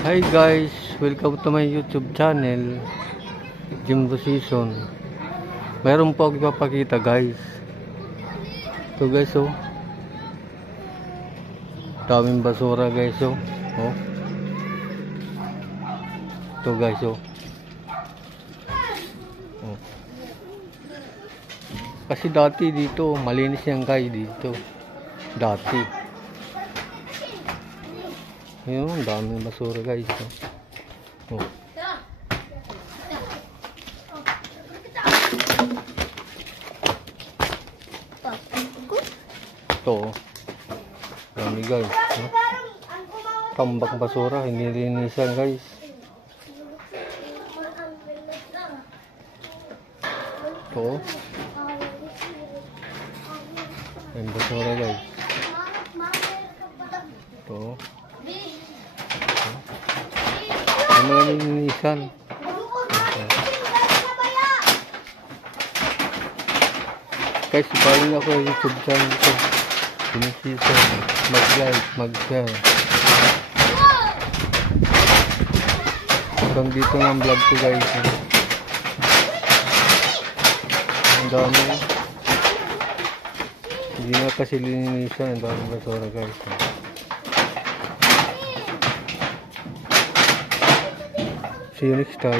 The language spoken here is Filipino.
Hi guys, welcome to my YouTube channel, Jimbo Season. Meron po ako ipapakita guys. Ito guys oh. Daming basura guys oh. Oh. Ito guys oh. Oh. Kasi dati dito, malinis yan guys dito. Dati. Ayun, daming basura guys. Oh. Ito. Dami guys. Tambak basura, hindi linisan guys. Ito. Ayan basura guys. Ito. Ano lang linisan. Guys, ipahin ako yung YouTube channel ko. Sinisisan. Mag-like, mag-share. Hanggang dito ng vlog ko guys. Ang dami. Hindi na kasi linisan. Ang dami basura guys. See you next time.